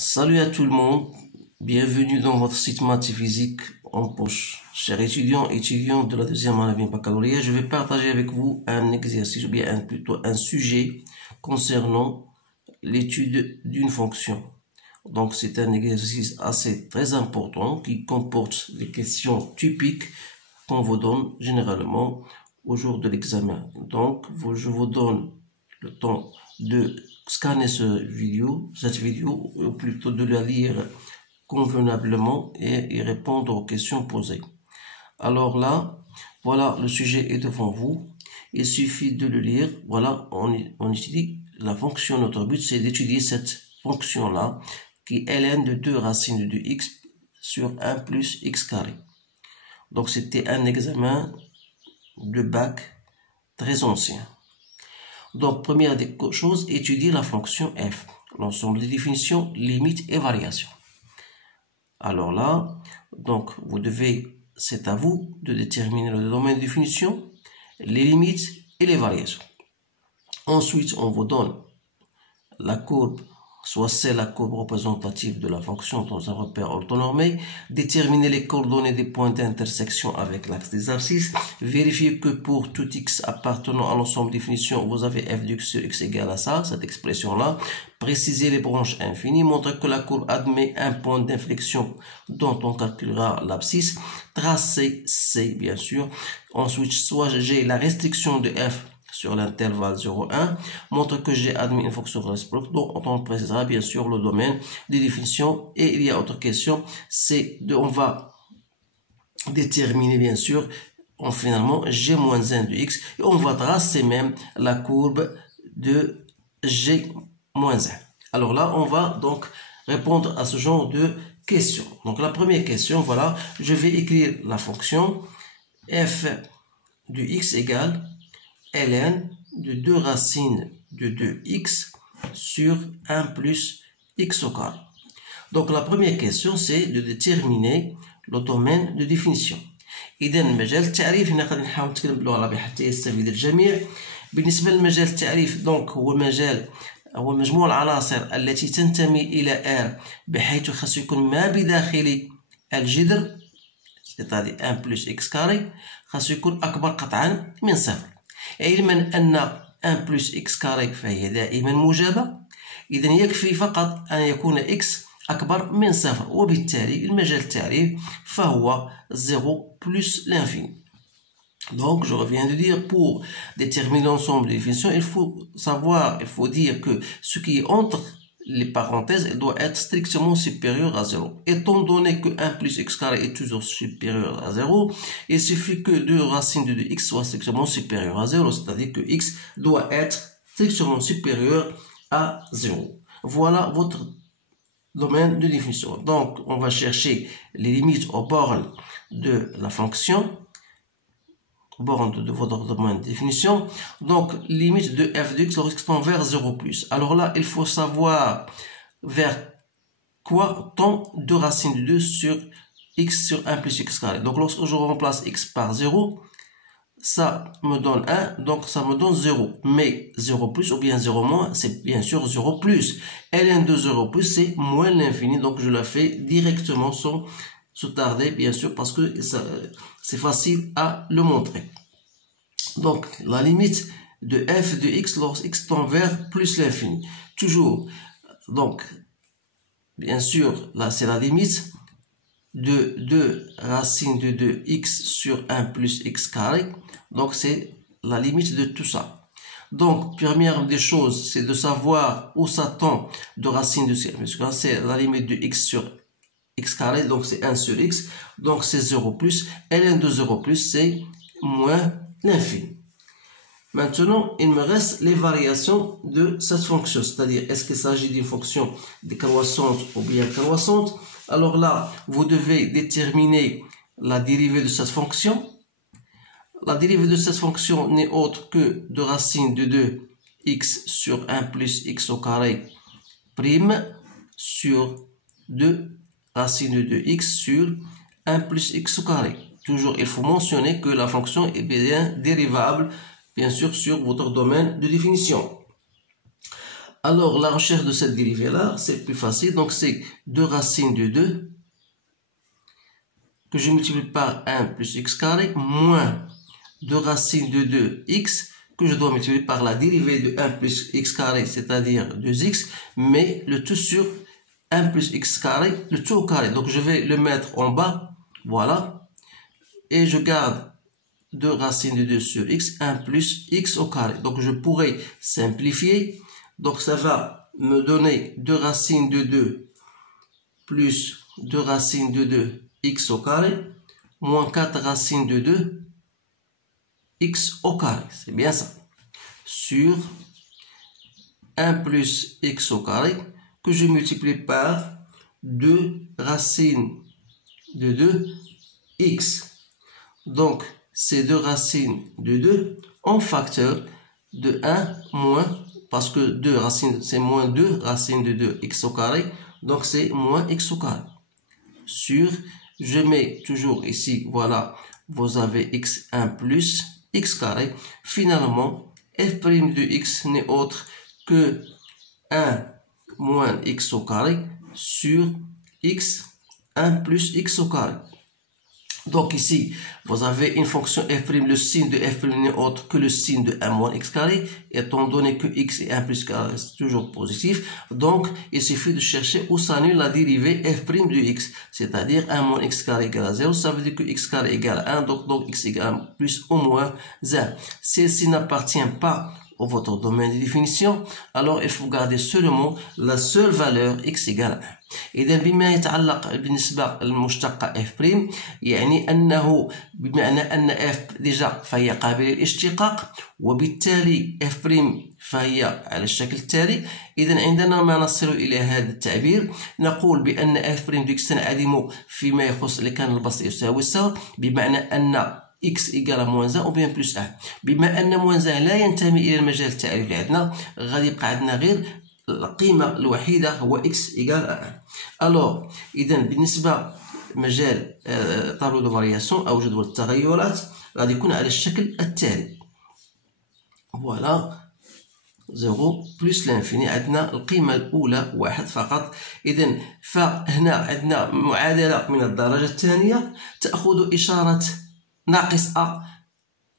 Salut à tout le monde, bienvenue dans votre site Mathéphysique en poche. Chers étudiants et étudiantes de la deuxième année baccalauréat, je vais partager avec vous un exercice ou bien plutôt un sujet concernant l'étude d'une fonction. Donc c'est un exercice assez très important qui comporte des questions typiques qu'on vous donne généralement au jour de l'examen. Donc je vous donne le temps de scanner cette vidéo, ou plutôt de la lire convenablement et y répondre aux questions posées. Alors là, voilà, le sujet est devant vous. Il suffit de le lire. Voilà, on étudie la fonction. Notre but, c'est d'étudier cette fonction-là, qui est ln de 2 racines de 2x sur 1 plus x carré. Donc, c'était un examen de bac très ancien. Donc, première chose, étudier la fonction f. L'ensemble des définitions, limites et variations. Alors là, donc, c'est à vous de déterminer le domaine de définition, les limites et les variations. Ensuite, on vous donne la courbe, soit c'est la courbe représentative de la fonction dans un repère orthonormé, déterminer les coordonnées des points d'intersection avec l'axe des abscisses, vérifier que pour tout x appartenant à l'ensemble de définition, vous avez f de x sur x égale à ça, cette expression-là, préciser les branches infinies, montrer que la courbe admet un point d'inflexion dont on calculera l'abscisse, tracer C bien sûr, ensuite soit j'ai la restriction de f sur l'intervalle 0,1, montre que j'ai admis une fonction réciproque, donc on précisera bien sûr le domaine des définitions. Et il y a autre question, on va déterminer bien sûr, finalement, g-1 de x, et on va tracer même la courbe de g-1. Alors là, on va donc répondre à ce genre de questions. Donc la première question, voilà, je vais écrire la fonction f de x égale ln de 2 racines de 2x sur 1 plus x au carré. Donc la première question, c'est de déterminer le domaine de définition. إذا مجال التعريف هنا غادي نحاول نتكلم باللغة العربية حتى يستفيد الجميع. بالنسبة لمجال التعريف دونك هو مجموع العناصر التي تنتمي إلى R بحيث خاص يكون ما بداخل الجذر c'est-à-dire 1 plus x carré خاص يكون أكبر قطعا من صفر. علما أن 1 plus x carré فهي دائما موجبة، إذا يكفي فقط أن يكون x أكبر من صفر، وبالتالي المجال التعريف فهو 0 plus l'infini. Donc, je reviens de dire, pour déterminer l'ensemble des définitions, il faut dire que ce qui est entre les parenthèses doit être strictement supérieur à 0. Étant donné que 1 plus x carré est toujours supérieur à 0, il suffit que 2 racines de 2x soient strictement supérieures à 0, c'est-à-dire que x doit être strictement supérieur à 0. Voilà votre domaine de définition. Donc, on va chercher les limites aux bornes de la fonction, borne de votre domaine de définition. Donc, limite de f de x lorsqu'il tend vers 0 plus. Alors là, il faut savoir vers quoi tend 2 racines de 2 sur x sur 1 plus x carré. Donc, lorsque je remplace x par 0, ça me donne 1, donc ça me donne 0. Mais 0 plus ou bien 0 moins, c'est bien sûr 0 plus. ln de 0 plus, c'est moins l'infini, donc je la fais directement sans se tarder, bien sûr, parce que c'est facile à le montrer. Donc, la limite de f de x lorsque x tend vers plus l'infini. Toujours, donc, bien sûr, là, c'est la limite de 2 racines de 2x sur 1 plus x carré. Donc, c'est la limite de tout ça. Donc, première des choses, c'est de savoir où ça tend de racine de c. C'est la limite de x sur x carré, donc c'est 1 sur x, donc c'est 0 plus, ln de 0 plus, c'est moins l'infini. Maintenant, il me reste les variations de cette fonction, c'est-à-dire est-ce qu'il s'agit d'une fonction décroissante ou bien croissante. Alors là, vous devez déterminer la dérivée de cette fonction. La dérivée de cette fonction n'est autre que de racine de 2x sur 1 plus x au carré prime sur 2 racine de 2x sur 1 plus x au carré. Toujours, il faut mentionner que la fonction est bien dérivable, bien sûr, sur votre domaine de définition. Alors, la recherche de cette dérivée-là, c'est plus facile. Donc, c'est 2 racines de 2 que je multiplie par 1 plus x carré moins 2 racines de 2x que je dois multiplier par la dérivée de 1 plus x carré, c'est-à-dire 2x, mais le tout sur 1 plus x carré, le tout au carré. Donc, je vais le mettre en bas, voilà, et je garde 2 racines de 2 sur x, 1 plus x au carré. Donc, je pourrais simplifier. Donc, ça va me donner 2 racines de 2 plus 2 racines de 2 x au carré, moins 4 racines de 2 x au carré. C'est bien ça. Sur 1 plus x au carré, que je multiplie par 2 racines de 2 x. Donc, ces 2 racines de 2 en facteur de 1 moins, parce que 2 racines, c'est moins 2 racines de 2 x au carré, donc c'est moins x au carré. Sur, je mets toujours ici, voilà, vous avez x1 plus x carré. Finalement, f' de x n'est autre que 1 moins x au carré sur x 1 plus x au carré. Donc ici, vous avez une fonction f', le signe de f' n'est autre que le signe de 1 moins x carré, étant donné que x et 1 plus carré c'est toujours positif. Donc, il suffit de chercher où s'annule la dérivée f' de x, c'est-à-dire 1 moins x carré égale à 0, ça veut dire que x carré égale à 1, donc x égale 1 plus ou moins 1. Celle-ci n'appartient pas au votre domaine de définition, alors il faut garder seulement la seule valeur x égale 1. إذا بما يتعلق بالنسبة للمشتقة f' يعني أنه بمعنى أن f ديجا فهي قابلة للاشتقاق، وبالتالي f' فهي على الشكل التالي. إذا عندنا ما نصل إلى هذا التعبير، نقول بأن f' ديكس تنعدم فيما يخص اللي كان البسط يساوي الصفر، بمعنى أن x égale à moins 1 ou bien plus 1. بما أن moins 1 لا ينتمي إلى المجال التعريفي اللي عندنا، غادي يبقى عندنا غير القيمة الوحيدة هو x égale à 1. alors إذا بالنسبة مجال طابلو دو فارياسيون أو جدول التغيرات غادي يكون على الشكل التالي. فوالا 0 بلس لانفيني، عندنا القيمة الأولى 1 فقط. إذا فهنا عندنا معادلة من الدرجة الثانية تأخذ إشارة ناقص أ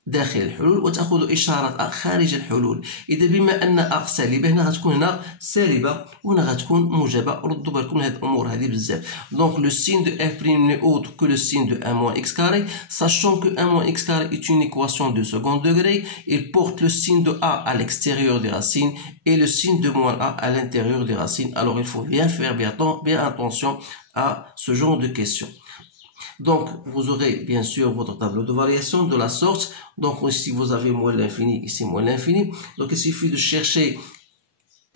داخل الحلول وتأخذ إشارة أ خارج الحلول. إذا بما أن أ سالبة هنا غتكون هنا سالبة وهنا غتكون موجبة. ردوا بالكم من هاد الأمور هذه بزاف. دونك لو سين دو f' n'est autre que le signe de 1 moins x carré, sachant que 1 moins x carré est une équation de second degré. Il porte le signe de a à l'extérieur des racines et le signe de moins a à l'intérieur des racines. Alors il faut bien faire bien attention à ce genre de questions. Donc, vous aurez bien sûr votre tableau de variation de la sorte. Donc, ici, vous avez moins l'infini, ici, moins l'infini. Donc, il suffit de chercher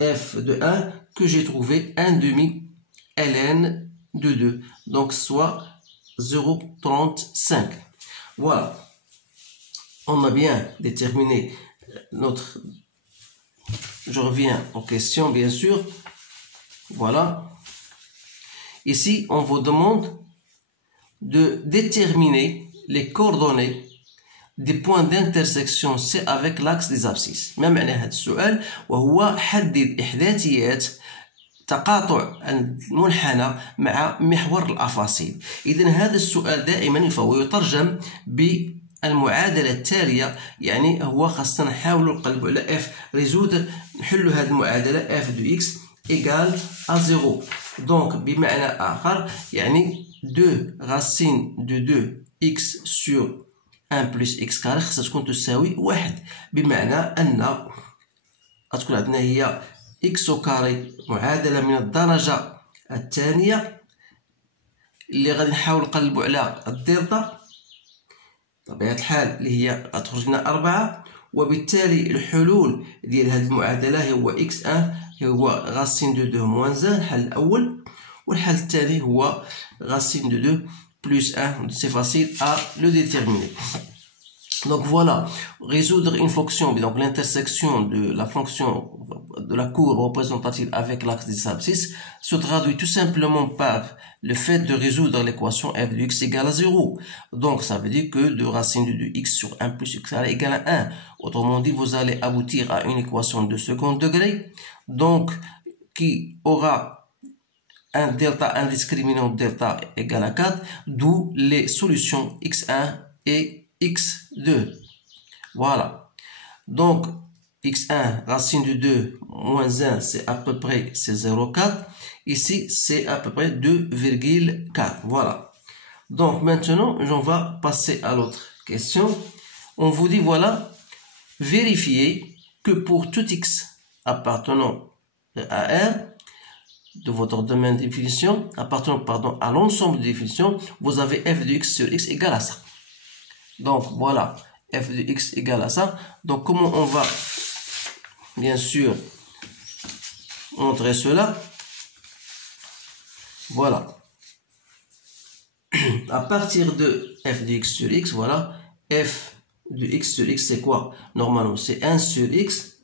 f de 1 que j'ai trouvé 1 demi ln de 2. Donc, soit 0,35. Voilà. On a bien déterminé notre... Je reviens aux questions, bien sûr. Voilà. Ici, on vous demande de déterminer les coordonnées des points d'intersection C avec l'axe des abscisses. ما معنى هذا السؤال؟ وهو حدد إحداثيات تقاطع المنحنى مع محور الأفاصيل. إذا هذا السؤال دائما فهو يترجم بالمعادلة التالية، يعني هو خاصنا نحاولوا نقلبوا على f résoudre، نحلوا هذه المعادلة f de x égale à 0. donc بمعنى آخر يعني 2 racines de 2x sur 1 plus x carré خاصها تكون تساوي 1، بمعنى أن غتكون عندنا هي x au carré معادلة من الدرجة الثانية اللي غادي نحاول نقلبوا على الدلتا بطبيعة الحال اللي هي غتخرج لنا 4، وبالتالي الحلول ديال هذه المعادلة هو x1 هو racine de 2 moins 1 الحل الأول، والحل الثاني هو racine de 2 plus 1. C'est facile à le déterminer. Donc voilà, résoudre une fonction, donc l'intersection de la fonction de la courbe représentative avec l'axe des abscisses se traduit tout simplement par le fait de résoudre l'équation f de x égale à 0. Donc ça veut dire que 2 racines de 2x sur 1 plus x égale à 1. Autrement dit, vous allez aboutir à une équation de second degré. donc qui aura un delta indiscriminant delta égale à 4, d'où les solutions x1 et x2. Voilà. Donc, x1, racine de 2 moins 1, c'est à peu près 0,4. Ici, c'est à peu près 2,4. Voilà. Donc, maintenant, on va passer à l'autre question. On vous dit, voilà, vérifiez que pour tout x appartenant à R, de votre domaine de définition, appartenant à l'ensemble de définition, vous avez f de x sur x égale à ça. Donc, voilà, f de x égale à ça. Donc, comment on va, bien sûr, montrer cela? Voilà. À partir de f de x sur x, voilà, f de x sur x, c'est quoi? Normalement, c'est 1 sur x,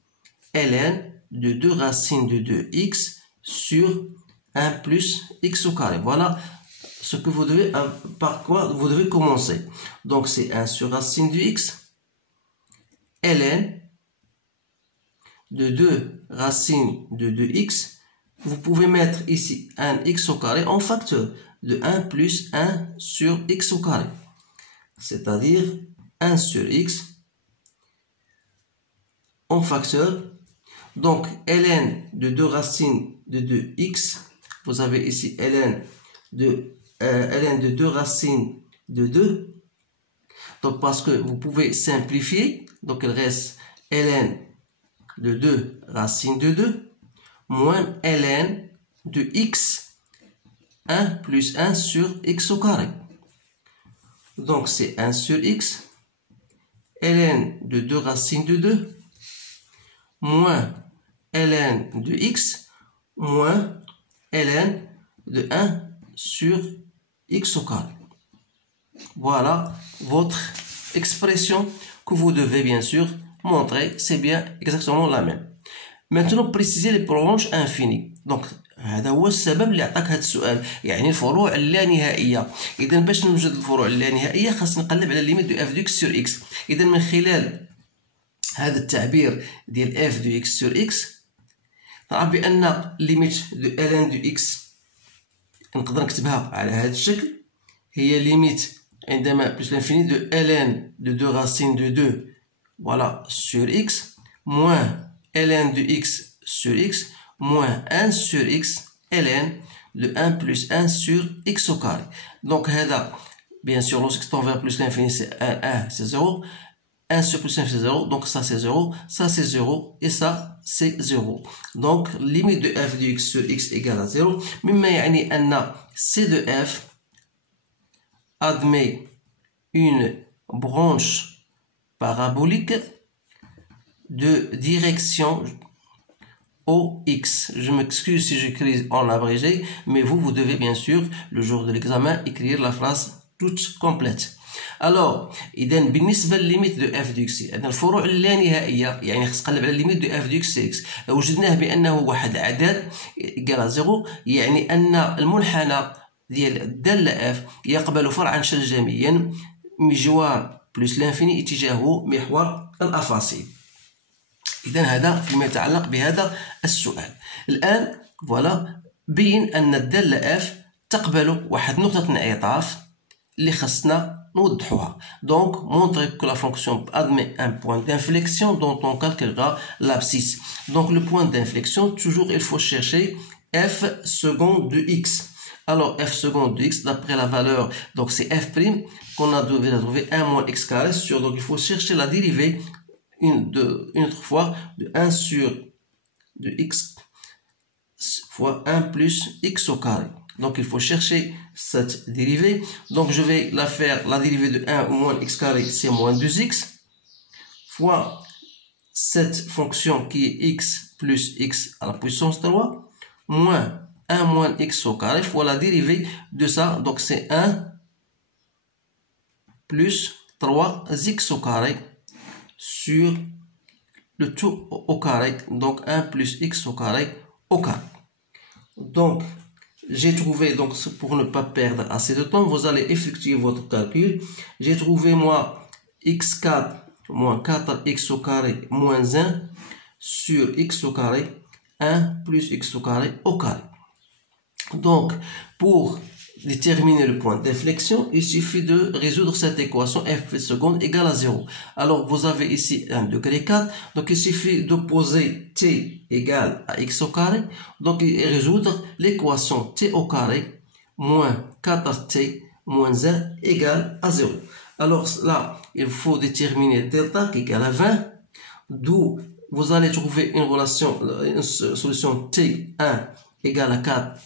ln de 2 racines de 2x sur 1 plus x au carré. Voilà ce que vous devez, par quoi vous devez commencer. Donc, c'est 1 sur racine de x, ln de 2 racines de 2x. Vous pouvez mettre ici un x au carré en facteur de 1 plus 1 sur x au carré. C'est-à-dire 1 sur x en facteur. Donc, ln de 2 racines de 2x. Vous avez ici ln de 2 racines de 2. Donc, parce que vous pouvez simplifier. Donc, il reste ln de 2 racines de 2 moins ln de x 1 plus 1 sur x au carré. Donc, c'est 1 sur x, ln de 2 racines de 2, moins ln de x, moins ln de 1 sur x au carré. Voilà votre expression que vous devez bien sûr montrer. C'est bien exactement la même. Maintenant, préciser les prolonges infinies. Donc, هذا هو السبب اللي عطاك هذا السؤال، يعني الفروع اللانهائيه. اذا باش نوجد الفروع اللانهائيه خاص نقلب على ليميت دو اف دو اكس سور اكس. اذا من خلال هذا التعبير ديال اف دو اكس سور اكس نعرف بان ليميت دو الان دو اكس نقدر نكتبها على هذا الشكل، هي ليميت عندما بلس لانفيني دو الان دو 2 racines de 2 voilà sur x moins ln de x sur x moins 1 sur x ln de 1 plus 1 sur x au carré. Donc, bien sûr, lorsque on va plus l'infini, c'est 1, c'est 0. 1 sur plus 1, c'est 0. Donc, ça, c'est 0. Ça, c'est 0. Et ça, c'est 0. Donc, limite de f de x sur x égale à 0. مما يعني أن c de f admet une branche parabolique de direction OX. Je m'excuse si j'écris en abrégé, mais vous devez bien sûr, le jour de l'examen, écrire la phrase toute complète. Alors, إذا بالنسبة للليميت دو اف دو اكس، أن الفروع اللانهائية يعني خص نقلب على الليميت دو اف دو اكس اكس، وجدناه بأنه واحد عدد إيكال زيرو، يعني أن المنحنى ديال الدالة اف يقبل فرعا شجاميا مجوار بلس لانفيني اتجاهه محور الأفاصيل. إذا هذا فيما يتعلق بهذا السؤال. الآن فوالا بين أن الدالة اف تقبل واحد نقطة انعطاف اللي خصنا نوضحوها. Donc, montrer que la fonction admet un point d'inflexion dont on calculera l'abscisse. Donc, le point d'inflexion, toujours il faut chercher f second de x. Alors, f second de x, d'après la valeur, donc c'est f' qu'on a devait trouver 1 moins x carré sur, donc il faut chercher la dérivée une autre fois de 1 sur de x fois 1 plus x au carré. Donc, il faut chercher cette dérivée. Donc, je vais la faire, la dérivée de 1 moins x carré, c'est moins 2x, fois cette fonction qui est x plus x à la puissance 3, moins 1 moins x au carré, fois la dérivée de ça. Donc, c'est 1 plus 3x au carré sur le tout au carré. Donc, 1 plus x au carré au carré. Donc, j'ai trouvé, donc pour ne pas perdre assez de temps, vous allez effectuer votre calcul. J'ai trouvé moi x4 moins 4x au carré moins 1 sur x au carré 1 plus x au carré au carré. Donc, pour déterminer le point d'inflexion, il suffit de résoudre cette équation f seconde égale à 0. Alors, vous avez ici 1 degré 4. Donc, il suffit de poser t égale à x au carré. Donc, et résoudre l'équation t au carré moins 4t moins 1 égale à 0. Alors là, il faut déterminer delta qui égale à 20. D'où vous allez trouver une solution t1 égale à 4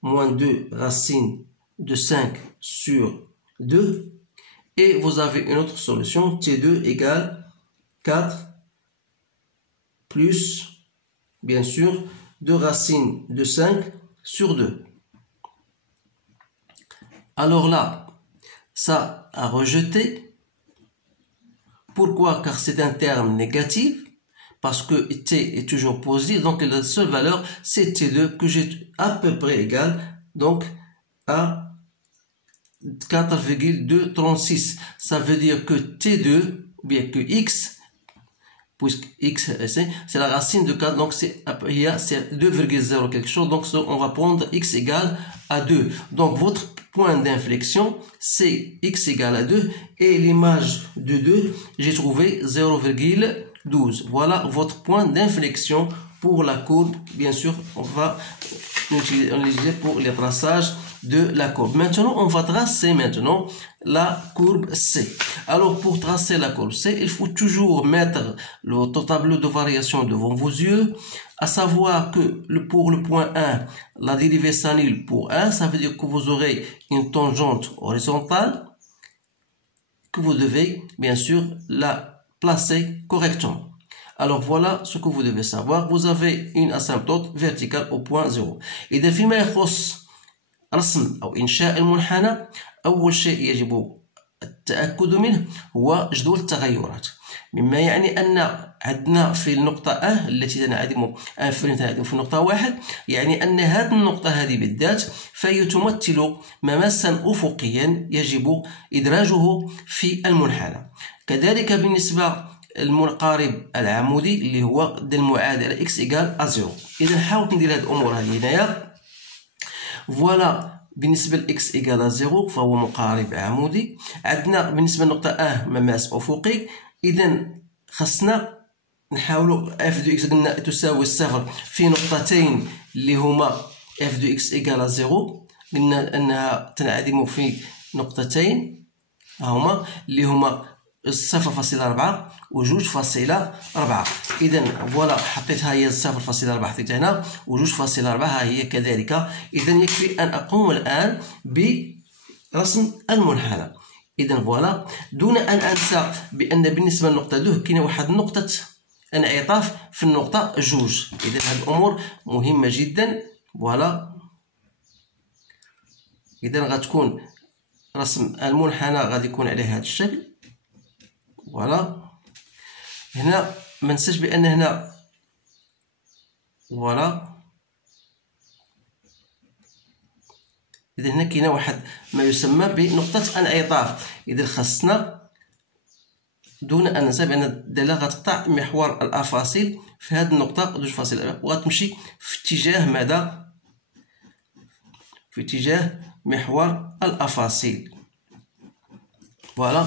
moins 2 racine de 5 sur 2. Et vous avez une autre solution, T2 égale 4 plus, bien sûr, 2 racines de 5 sur 2. Alors là, ça a rejeté. Pourquoi? Car c'est un terme négatif. Parce que t est toujours positif, donc la seule valeur c'est t2 que j'ai à peu près égal donc à 4,236. Ça veut dire que t2, bien que x, puisque x c'est la racine de 4, donc c'est 2,0 quelque chose, donc on va prendre x égale à 2. Donc votre point d'inflexion c'est x égale à 2 et l'image de 2 j'ai trouvé 0,12. Voilà votre point d'inflexion pour la courbe. Bien sûr, on va l'utiliser pour les traçages de la courbe. Maintenant, on va tracer la courbe C. Alors, pour tracer la courbe C, il faut toujours mettre le tableau de variation devant vos yeux, à savoir que pour le point 1, la dérivée s'annule pour 1, ça veut dire que vous aurez une tangente horizontale que vous devez, bien sûr, la placer correctement. Alors voilà ce que vous devez savoir. Vous avez une asymptote verticale au point 0. إذا فيما يخص رسم أو إنشاء المنحنى أول شيء يجب التأكد منه هو جدول التغيرات، مما يعني أن عندنا في النقطة أ التي تنعدم تنعدم في النقطة 1، يعني أن هذه النقطة هذه بالذات فهي تمثل ممسا أفقيا يجب إدراجه في المنحنى. كذلك بالنسبة المقارب العمودي اللي هو المعادلة x إيكال à 0. إذا حاولت ندير هذه الأمور هذه هنايا. فوالا بالنسبة ل x إيكال à 0 فهو مقارب عمودي. عندنا بالنسبة للنقطة أ مماس أفقي. إذا خصنا نحاولوا f de x قلنا تساوي الصفر في نقطتين اللي هما f de x إيكال à 0. قلنا أنها تنعدم في نقطتين هما اللي هما 0.4 و 2.4. إذا فوالا حطيتها هي 0.4 حطيتها هنا و 2.4 ها هي كذلك. إذا يكفي أن أقوم الآن برسم المنحنى. إذا فوالا دون أن أنسى بأن بالنسبة للنقطة 2 كاينة واحد نقطة انعطاف في النقطة 2. إذا هذه الأمور مهمة جدا. فوالا إذا غتكون رسم المنحنى غادي يكون على هذا الشكل. فوالا هنا ما ننساش بان هنا فوالا اذا هنا كاينه واحد ما يسمى بنقطه انعطاف. اذا خصنا دون ان ننسى بان الداله غتقطع محور الافاصيل في هذه النقطه 2.4 وغتمشي في اتجاه ماذا؟ في اتجاه محور الافاصيل. فوالا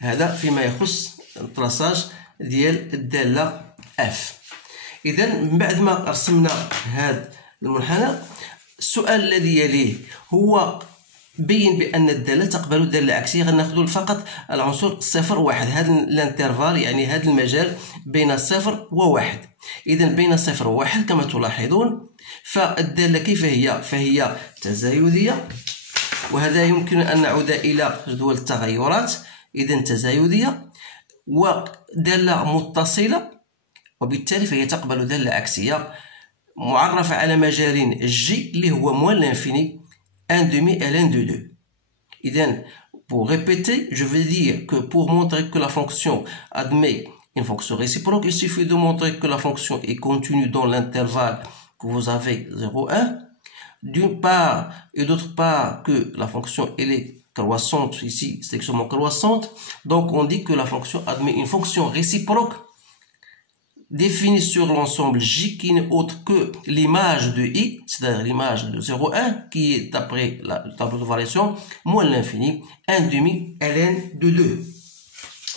هذا فيما يخص التراساج ديال الدالة F. إذا من بعد ما رسمنا هذا المنحنى السؤال الذي يليه هو بين بأن الدالة تقبل الدالة العكسية. غناخذوا فقط العنصر 0 و 1 هذا الانترفال يعني هذا المجال بين 0 و 1. إذا بين 0 و 1 كما تلاحظون فالدالة كيف هي؟ فهي تزايدية وهذا يمكن أن نعود إلى جدول التغيرات. إذا تزايدية ودالة متصلة وبالتالي فهي تقبل دالة عكسية معرفة على مجالين J اللي هو moins l'infini 1 demi et 1 de 2. إذن pour répéter, je veux dire que pour montrer que la fonction admet une fonction réciproque, il suffit de montrer que la fonction est continue dans l'intervalle que vous avez 0,1 d'une part et d'autre part que la fonction elle est croissante, ici c'est extrêmement croissante, donc on dit que la fonction admet une fonction réciproque définie sur l'ensemble J qui n'est autre que l'image de I, c'est-à-dire l'image de 0, 1, qui est d'après le tableau de variation, moins l'infini, 1 demi ln de 2.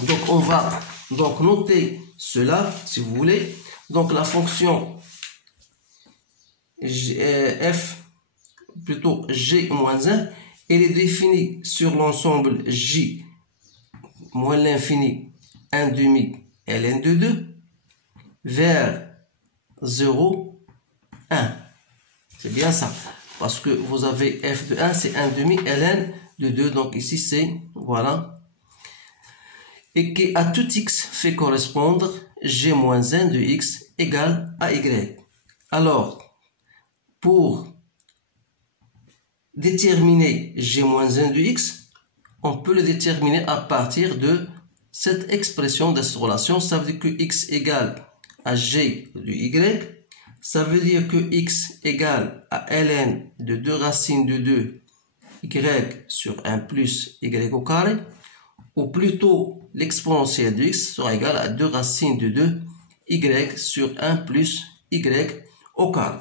Donc on va donc noter cela, si vous voulez. Donc la fonction f, plutôt g moins 1, elle est définie sur l'ensemble J moins l'infini 1 demi ln de 2 vers 0, 1. C'est bien ça. Parce que vous avez f de 1, c'est 1 demi ln de 2. Donc ici, c'est, voilà. Et qui à tout x fait correspondre g moins 1 de x égale à y. Alors, pour déterminer g moins 1 de x, on peut le déterminer à partir de cette expression de cette relation. Ça veut dire que x égale à g de y. Ça veut dire que x égale à ln de 2 racines de 2 y sur 1 plus y au carré. Ou plutôt, l'exponentielle de x sera égale à 2 racines de 2 y sur 1 plus y au carré.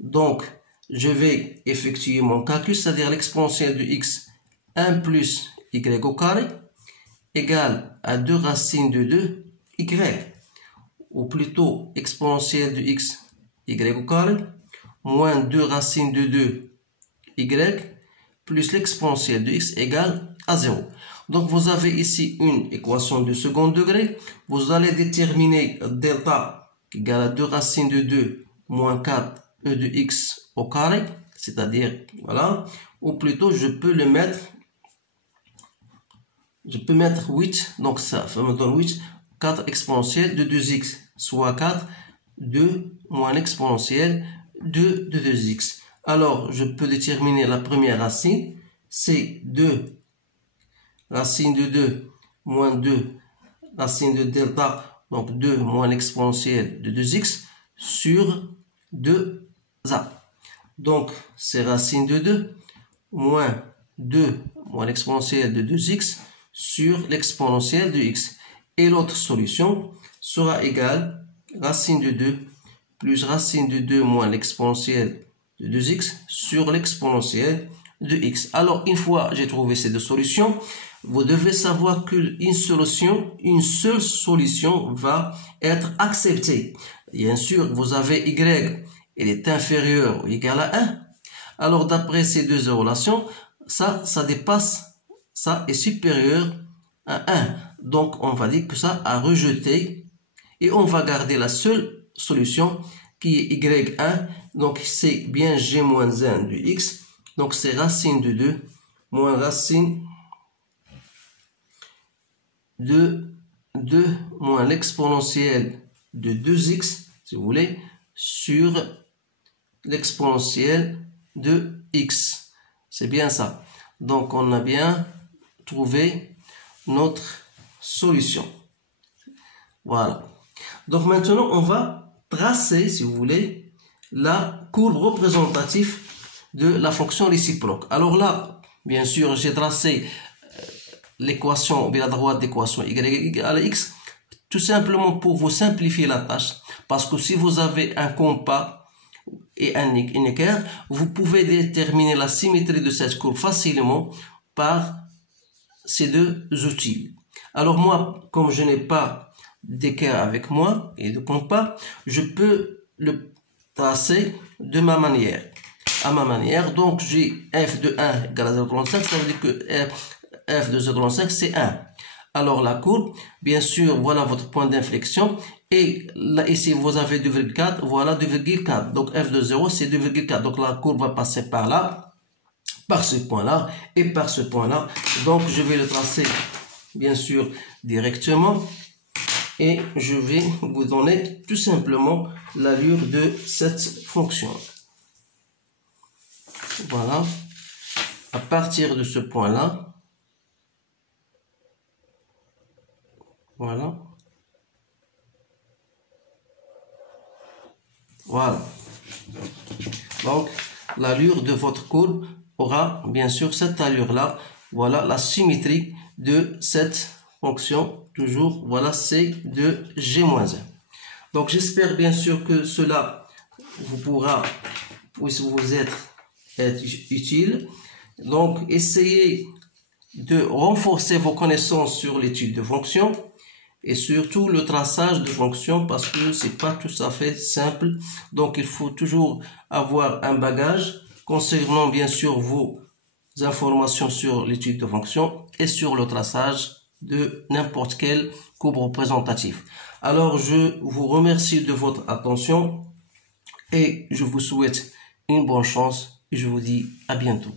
Donc, je vais effectuer mon calcul, c'est-à-dire l'exponentielle de x 1 plus y au carré égale à 2 racines de 2 y, ou plutôt exponentielle de x y au carré moins 2 racines de 2 y plus l'exponentielle de x égale à 0. Donc vous avez ici une équation de second degré. Vous allez déterminer delta égale à 2 racines de 2 moins 4 e de x au carré, c'est-à-dire, voilà, ou plutôt je peux le mettre, je peux mettre 8, donc ça me donne 8, 4 exponentielle de 2x, soit 4, 2 moins l'exponentielle de 2x. Alors, je peux déterminer la première racine, c'est 2 racine de 2 moins 2 racine de delta, donc 2 moins l'exponentielle de 2x sur 2a. Donc, c'est racine de 2 moins 2 moins l'exponentielle de 2x sur l'exponentielle de x. Et l'autre solution sera égale racine de 2 plus racine de 2 moins l'exponentielle de 2x sur l'exponentielle de x. Alors, une fois j'ai trouvé ces deux solutions, vous devez savoir qu'une seule solution va être acceptée. Bien sûr, vous avez y, elle est inférieure ou égale à 1. Alors, d'après ces deux relations, ça dépasse, ça est supérieur à 1. Donc, on va dire que ça a rejeté et on va garder la seule solution qui est y1. Donc, c'est bien g moins 1 de x. Donc, c'est racine de 2 moins racine de 2 moins l'exponentielle de 2x, si vous voulez, sur l'exponentielle de x. C'est bien ça. Donc, on a bien trouvé notre solution. Voilà. Donc, maintenant, on va tracer, si vous voulez, la courbe représentative de la fonction réciproque. Alors là, bien sûr, j'ai tracé l'équation, ou bien la droite d'équation y égale à x, tout simplement pour vous simplifier la tâche. Parce que si vous avez un compas et un équerre, vous pouvez déterminer la symétrie de cette courbe facilement par ces deux outils. Alors moi, comme je n'ai pas d'équerre avec moi et de compas, je peux le tracer de ma manière. À ma manière, donc j'ai f de 1 égale à 0,35, ça veut dire que f de 0,5 c'est 1. Alors la courbe, bien sûr, voilà votre point d'inflexion. Et là, ici, vous avez 2,4, voilà 2,4. Donc f de 0, c'est 2,4. Donc la courbe va passer par là, par ce point-là et par ce point-là. Donc je vais le tracer, bien sûr, directement. Et je vais vous donner tout simplement l'allure de cette fonction. Voilà. À partir de ce point-là, voilà. Voilà. Donc, l'allure de votre courbe aura bien sûr cette allure-là. Voilà la symétrie de cette fonction. Toujours, voilà, c'est de g-1. Donc j'espère bien sûr que cela puisse vous être utile. Donc essayez de renforcer vos connaissances sur l'étude de fonctions et surtout le traçage de fonctions, parce que c'est pas tout à fait simple. Donc il faut toujours avoir un bagage concernant bien sûr vos informations sur l'étude de fonctions et sur le traçage de n'importe quel courbe représentatif. Alors je vous remercie de votre attention et je vous souhaite une bonne chance et je vous dis à bientôt.